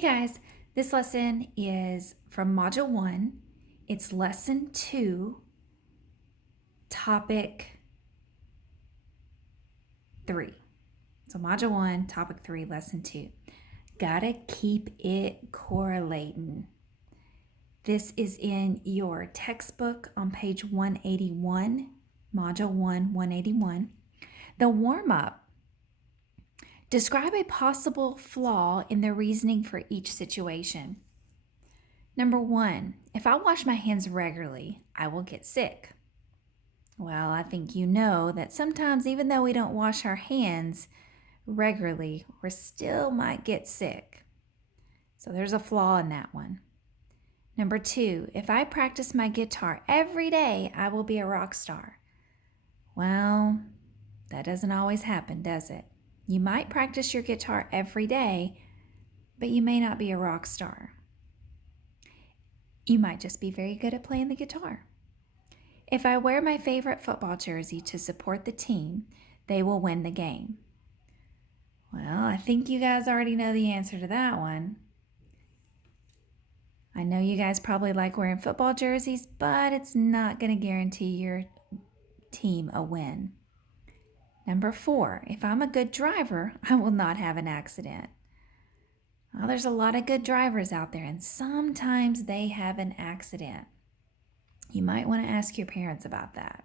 Hey guys, this lesson is from Module 1. It's Lesson 2, Topic 3. So Module 1, Topic 3, Lesson 2. Gotta keep it correlating. This is in your textbook on page 181, Module 1, 181. The warm-up. Describe a possible flaw in the reasoning for each situation. Number 1, if I wash my hands regularly, I will get sick. Well, I think you know that sometimes even though we don't wash our hands regularly, we still might get sick. So there's a flaw in that one. Number 2, if I practice my guitar every day, I will be a rock star. Well, that doesn't always happen, does it? You might practice your guitar every day, but you may not be a rock star. You might just be very good at playing the guitar. If I wear my favorite football jersey to support the team, they will win the game. Well, I think you guys already know the answer to that one. I know you guys probably like wearing football jerseys, but it's not going to guarantee your team a win. Number 4, if I'm a good driver, I will not have an accident. Well, there's a lot of good drivers out there, and sometimes they have an accident. You might want to ask your parents about that.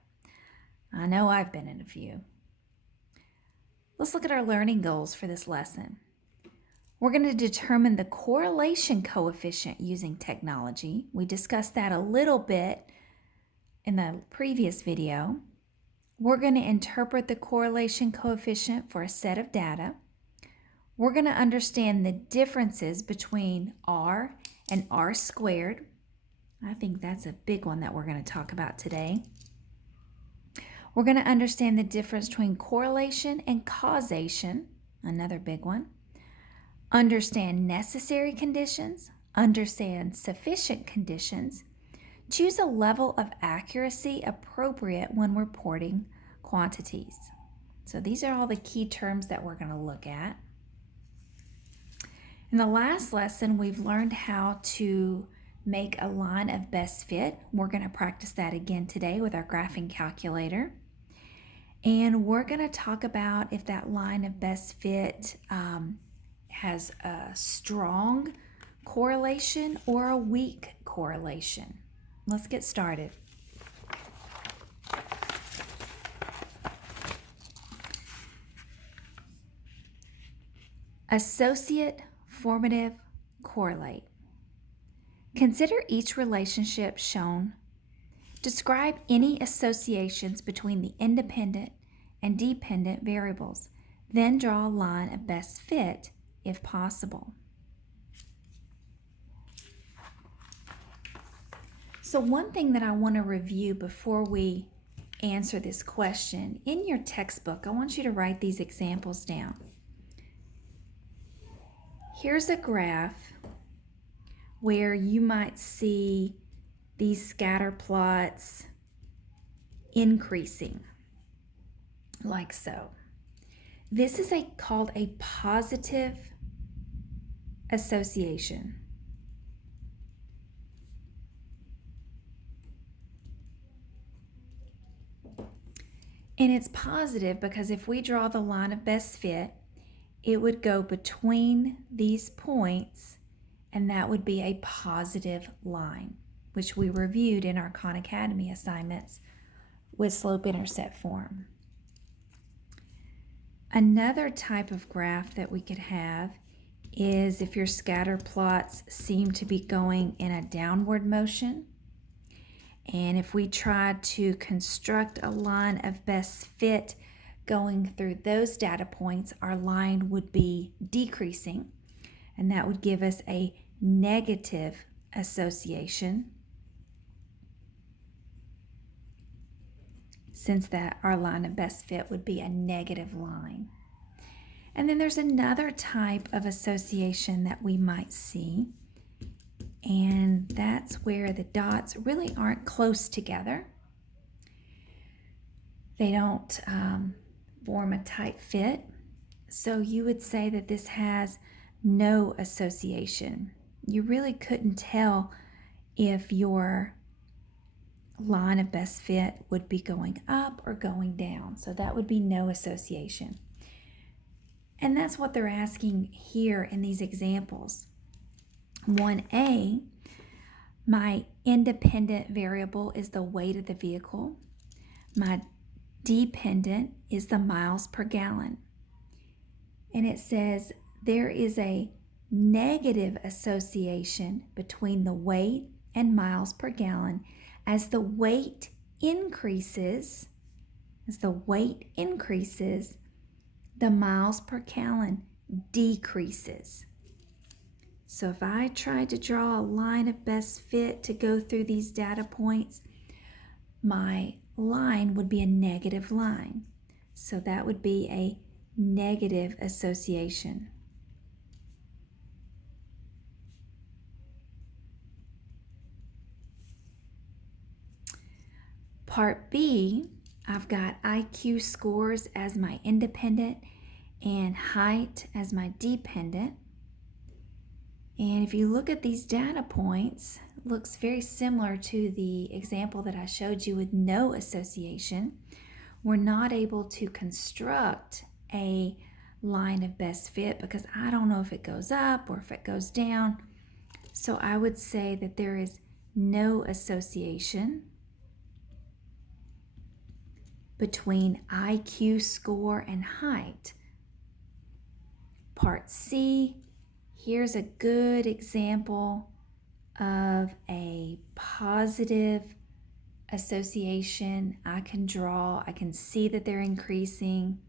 I know I've been in a few. Let's look at our learning goals for this lesson. We're going to determine the correlation coefficient using technology. We discussed that a little bit in the previous video. We're going to interpret the correlation coefficient for a set of data. We're going to understand the differences between R and R squared. I think that's a big one that we're going to talk about today. We're going to understand the difference between correlation and causation, another big one. Understand necessary conditions, understand sufficient conditions. Choose a level of accuracy appropriate when reporting quantities. So these are all the key terms that we're going to look at. In the last lesson, we've learned how to make a line of best fit. We're going to practice that again today with our graphing calculator. And we're going to talk about if that line of best fit has a strong correlation or a weak correlation. Let's get started. Associate, formative, correlate. Consider each relationship shown. Describe any associations between the independent and dependent variables. Then draw a line of best fit if possible. So one thing that I want to review before we answer this question, in your textbook, I want you to write these examples down. Here's a graph where you might see these scatter plots increasing, like so. This is called a positive association. And it's positive because if we draw the line of best fit, it would go between these points, and that would be a positive line, which we reviewed in our Khan Academy assignments with slope-intercept form. Another type of graph that we could have is if your scatter plots seem to be going in a downward motion. And if we tried to construct a line of best fit going through those data points, our line would be decreasing, and that would give us a negative association, since that our line of best fit would be a negative line. And then there's another type of association that we might see, and that's where the dots really aren't close together. They don't form a tight fit. So you would say that this has no association. You really couldn't tell if your line of best fit would be going up or going down. So that would be no association. And that's what they're asking here in these examples. 1A, my independent variable is the weight of the vehicle. My dependent is the miles per gallon. And it says there is a negative association between the weight and miles per gallon. As the weight increases, the miles per gallon decreases. So if I tried to draw a line of best fit to go through these data points, my line would be a negative line. So that would be a negative association. Part B, I've got IQ scores as my independent and height as my dependent. And if you look at these data points, it looks very similar to the example that I showed you with no association. We're not able to construct a line of best fit because I don't know if it goes up or if it goes down. So I would say that there is no association between IQ score and height. Part C, here's a good example of a positive association. I can draw, I can see that they're increasing.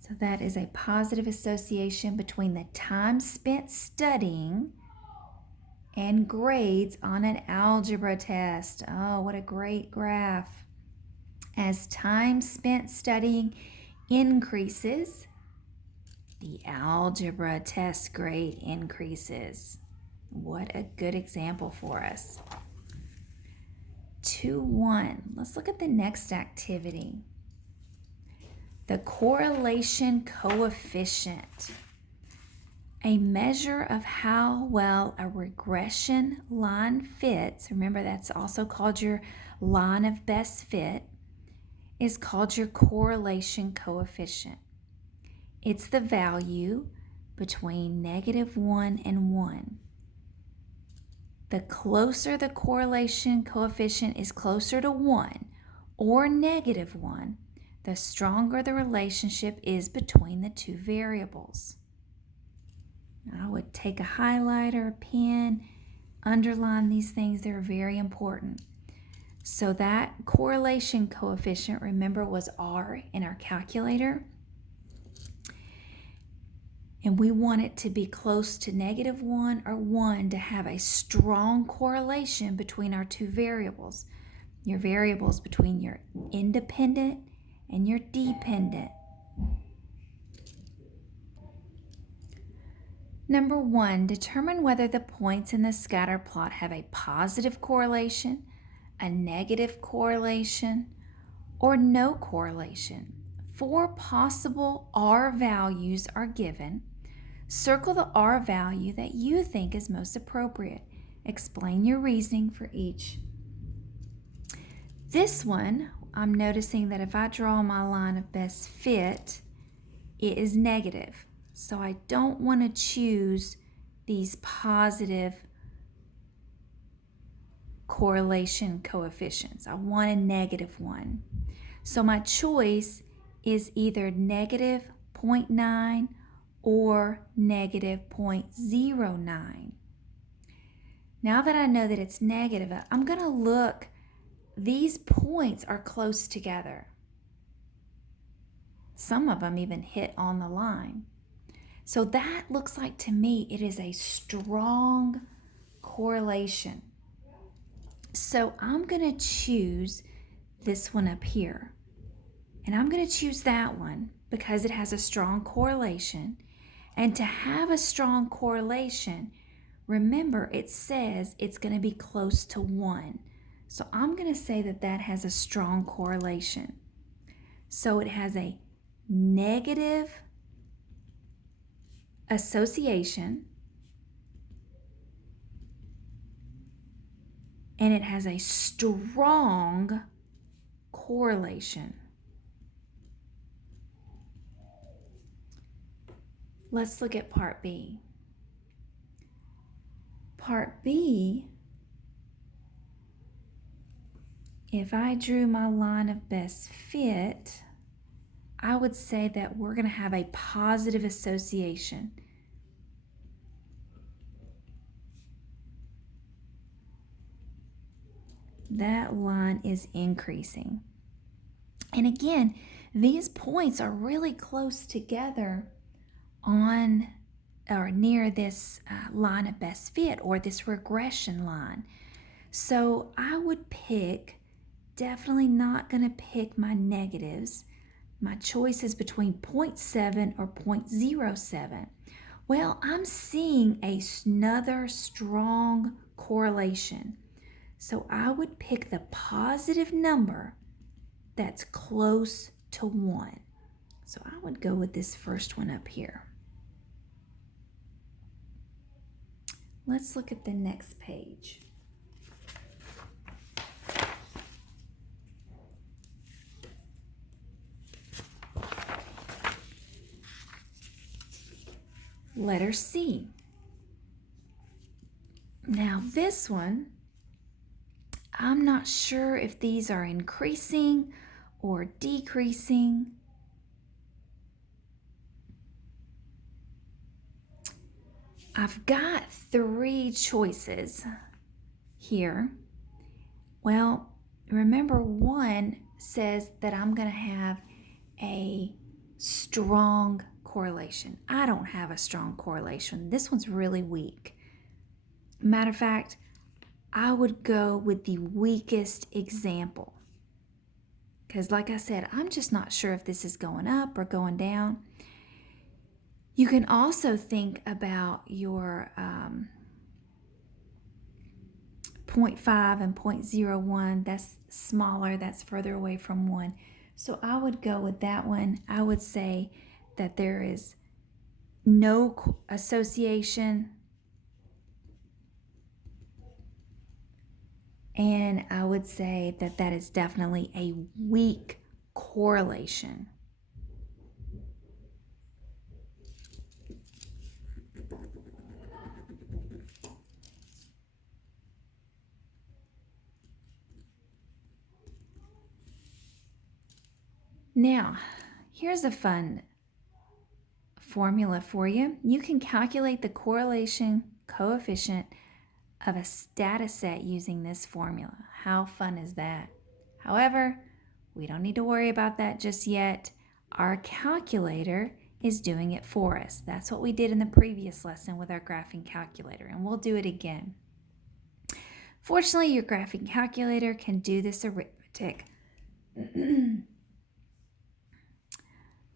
So that is a positive association between the time spent studying and grades on an algebra test. Oh, what a great graph. As time spent studying increases, the algebra test grade increases. What a good example for us. 2-1. Let's look at the next activity. The correlation coefficient. A measure of how well a regression line fits, remember that's also called your line of best fit, is called your correlation coefficient. It's the value between -1 and 1. The closer the correlation coefficient is closer to 1 or -1, the stronger the relationship is between the two variables. I would take a highlighter, a pen, underline these things. They're very important. So that correlation coefficient, remember, was R in our calculator. And we want it to be close to -1 or 1 to have a strong correlation between our two variables. Your variables between your independent and your dependent. Number 1, determine whether the points in the scatter plot have a positive correlation, a negative correlation, or no correlation. 4 possible R values are given. Circle the R value that you think is most appropriate. Explain your reasoning for each. This one, I'm noticing that if I draw my line of best fit, it is negative. So I don't want to choose these positive correlation coefficients. I want a negative one. So my choice is either -0.9 or -0.09. Now that I know that it's negative, I'm going to look. These points are close together. Some of them even hit on the line. So that looks like to me it is a strong correlation. So I'm going to choose this one up here. And I'm going to choose that one because it has a strong correlation. And to have a strong correlation, remember it says it's going to be close to 1. So I'm going to say that that has a strong correlation. So it has a negative association and it has a strong correlation. Let's look at part B. Part B, if I drew my line of best fit, I would say that we're going to have a positive association. That line is increasing. And again, these points are really close together on or near this line of best fit or this regression line. So I would pick, definitely not going to pick my negatives. My choice is between 0.7 or 0.07. Well, I'm seeing another strong correlation. So I would pick the positive number that's close to 1. So I would go with this first one up here. Let's look at the next page. Letter C. Now this one, I'm not sure if these are increasing or decreasing. I've got 3 choices here. Well, remember 1 says that I'm going to have a strong correlation. I don't have a strong correlation. This one's really weak. Matter of fact, I would go with the weakest example. Because like I said, I'm just not sure if this is going up or going down. You can also think about your 0.5 and 0.01. That's smaller, that's further away from 1. So I would go with that one. I would say that there is no association, and I would say that that is definitely a weak correlation. Now, here's a fun formula for you. You can calculate the correlation coefficient of a data set using this formula. How fun is that? However, we don't need to worry about that just yet. Our calculator is doing it for us. That's what we did in the previous lesson with our graphing calculator, and we'll do it again. Fortunately, your graphing calculator can do this arithmetic.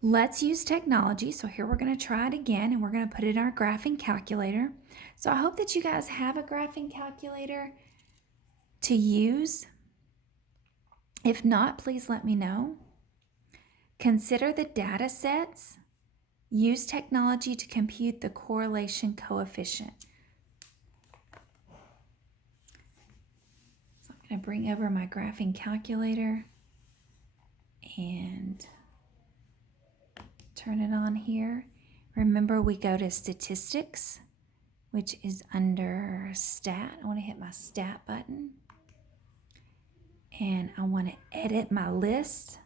Let's use technology. So here we're going to try it again, and we're going to put it in our graphing calculator. So I hope that you guys have a graphing calculator to use. If not, please let me know. Consider the data sets. Use technology to compute the correlation coefficient. So I'm going to bring over my graphing calculator and turn it on here. Remember, we go to statistics, which is under stat. I want to hit my stat button. And I want to edit my list.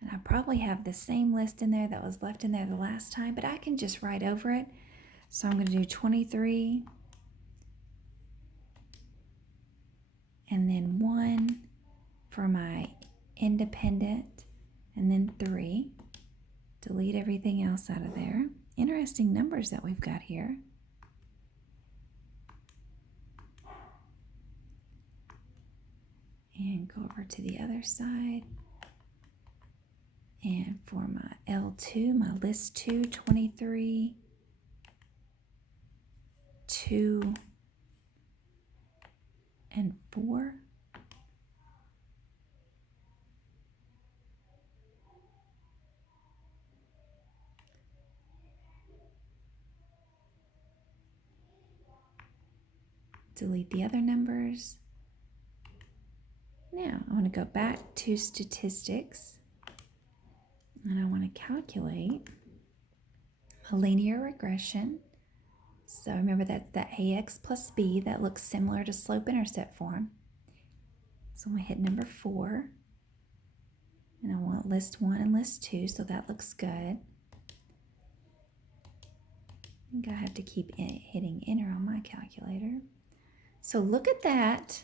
And I probably have the same list in there that was left in there the last time, but I can just write over it. So I'm going to do 23. And then 1 for my independent. And then 3. Delete everything else out of there. Interesting numbers that we've got here. And go over to the other side. And for my L2, my list 2, 23, 2, and 4. delete the other numbers. Now I want to go back to statistics and I want to calculate a linear regression. So remember that's the AX plus B that looks similar to slope-intercept form. So I'm going to hit number 4. And I want list 1 and list 2, so that looks good. I think I have to keep hitting enter on my calculator. So look at that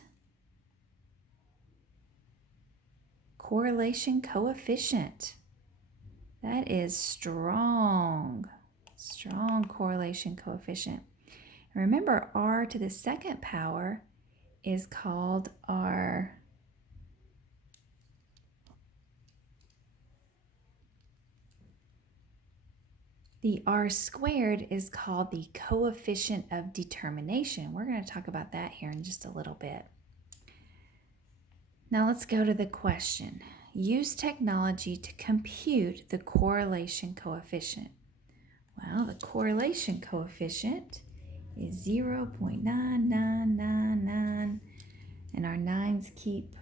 correlation coefficient. That is strong. Strong correlation coefficient. And remember, r to the second power is called the r squared is called the coefficient of determination. We're going to talk about that here in just a little bit. Now let's go to the question. Use technology to compute the correlation coefficient. Well, the correlation coefficient is 0.9999, and our 9s keep,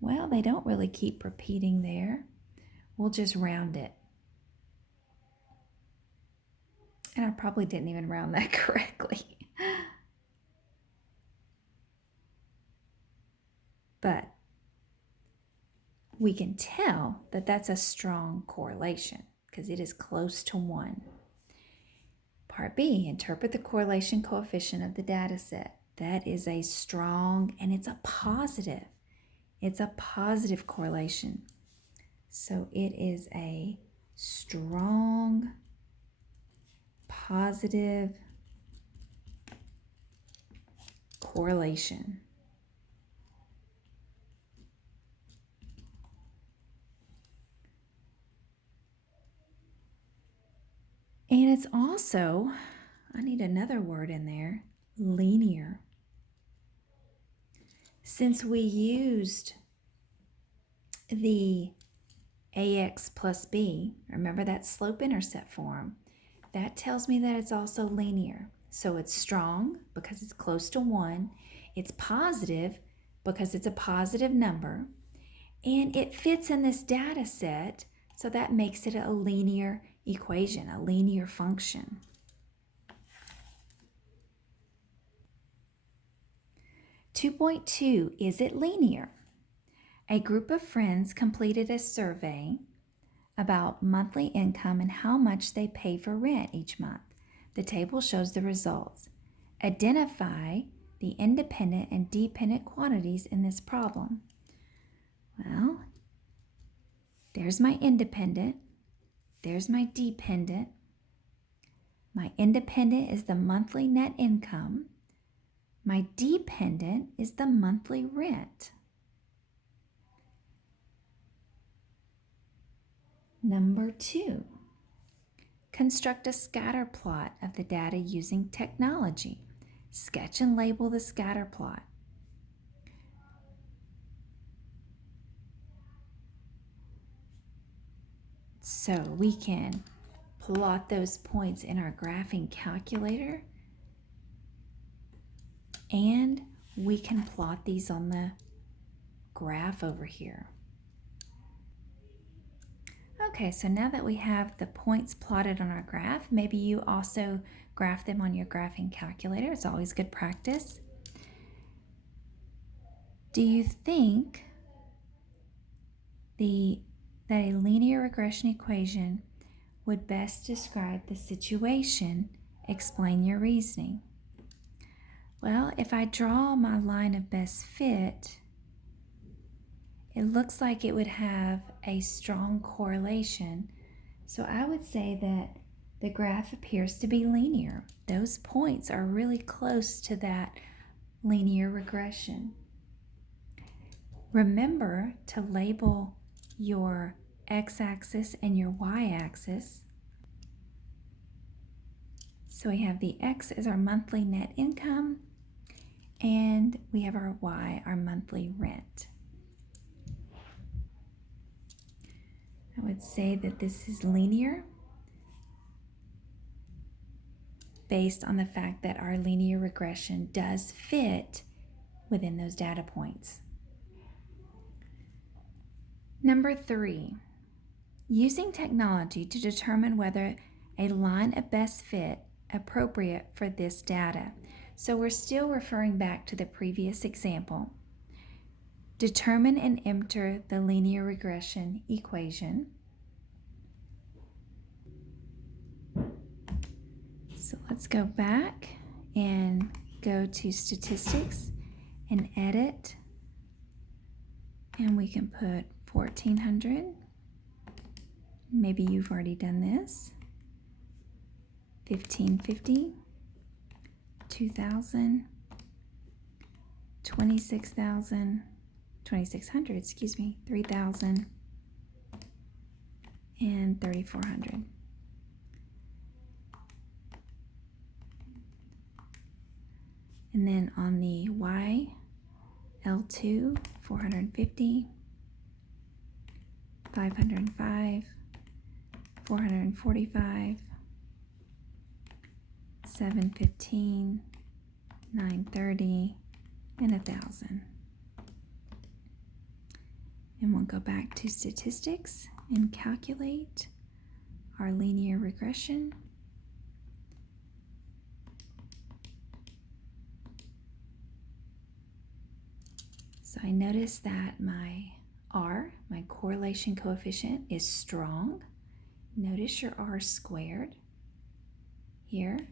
well, they don't really keep repeating there. We'll just round it. And I probably didn't even round that correctly. But we can tell that that's a strong correlation because it is close to 1. Part B, interpret the correlation coefficient of the data set. That is a strong, and it's a positive. It's a positive correlation. So it is a strong, positive correlation. And it's also, I need another word in there, linear. Since we used the AX plus B, remember that slope-intercept form, that tells me that it's also linear. So it's strong because it's close to 1. It's positive because it's a positive number. And it fits in this data set, so that makes it a linear equation, a linear function. (2.2) Is it linear? A group of friends completed a survey about monthly income and how much they pay for rent each month. The table shows the results. Identify the independent and dependent quantities in this problem. Well, there's my independent. There's my dependent. My independent is the monthly net income. My dependent is the monthly rent. Number 2, construct a scatter plot of the data using technology. Sketch and label the scatter plot. So we can plot those points in our graphing calculator, and we can plot these on the graph over here. Okay, so now that we have the points plotted on our graph, maybe you also graph them on your graphing calculator. It's always good practice. Do you think that a linear regression equation would best describe the situation? Explain your reasoning. Well, if I draw my line of best fit, it looks like it would have a strong correlation. So I would say that the graph appears to be linear. Those points are really close to that linear regression. Remember to label your x-axis and your y-axis. So we have the x is our monthly net income, and we have our y, our monthly rent. I would say that this is linear. based on the fact that our linear regression does fit within those data points. Number 3, using technology to determine whether a line of best fit appropriate for this data. So we're still referring back to the previous example. Determine and enter the linear regression equation. So let's go back and go to statistics and edit, and we can put 1400. Maybe you've already done this. 1550, 2000, 26,000, 2600, excuse me, 3000, and 3400. And then on the Y, L2, 450, 505, 445, 715, 930, and 1000. And we'll go back to statistics and calculate our linear regression. So I notice that my R, my correlation coefficient, is strong. Notice your R squared here.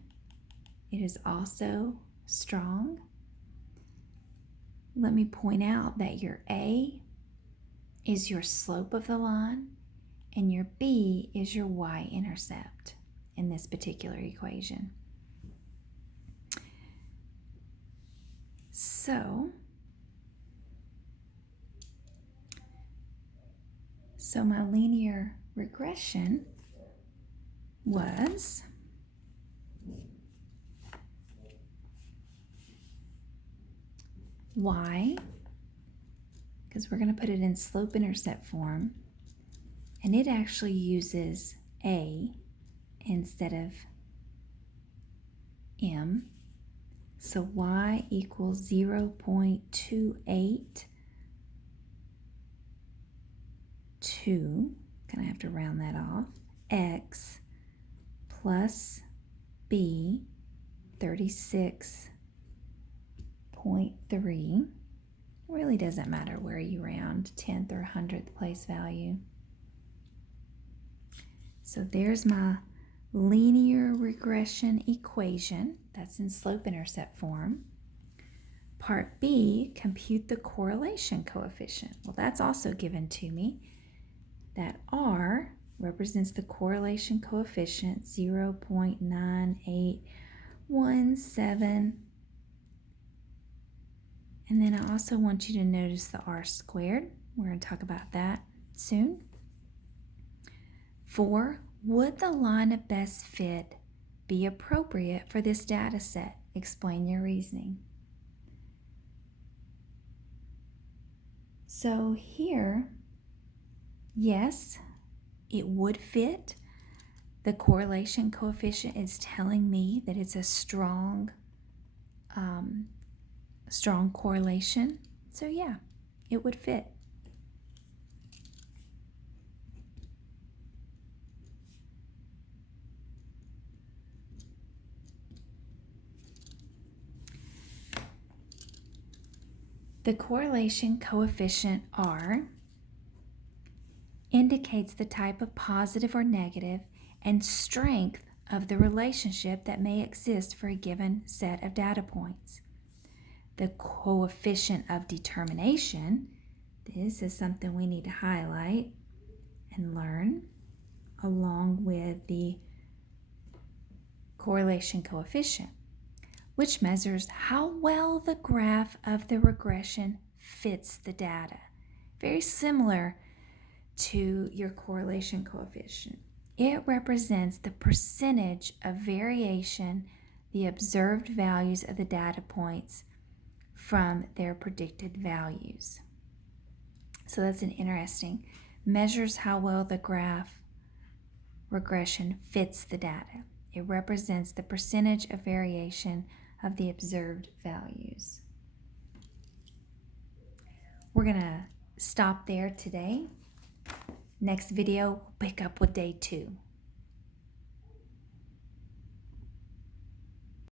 It is also strong. Let me point out that your A is your slope of the line and your B is your y-intercept in this particular equation. So my linear regression was y, because we're going to put it in slope-intercept form, and it actually uses A instead of M. So y equals 0.282. Gonna have to round that off. X plus B, 36.3. Really doesn't matter where you round, 10th or 100th place value. So there's my linear regression equation. That's in slope-intercept form. Part B, compute the correlation coefficient. Well, that's also given to me. That R represents the correlation coefficient, 0.9817. And then I also want you to notice the R squared. We're going to talk about that soon. 4, would the line of best fit be appropriate for this data set? Explain your reasoning. So here, yes, it would fit. The correlation coefficient is telling me that it's a strong correlation. So yeah, it would fit. The correlation coefficient R indicates the type of positive or negative and strength of the relationship that may exist for a given set of data points. The coefficient of determination, this is something we need to highlight and learn, along with the correlation coefficient, which measures how well the graph of the regression fits the data. Very similar to your correlation coefficient. It represents the percentage of variation the observed values of the data points from their predicted values. So that's an interesting, measures how well the graph regression fits the data. It represents the percentage of variation of the observed values. We're going to stop there today. Next video, we'll pick up with day 2.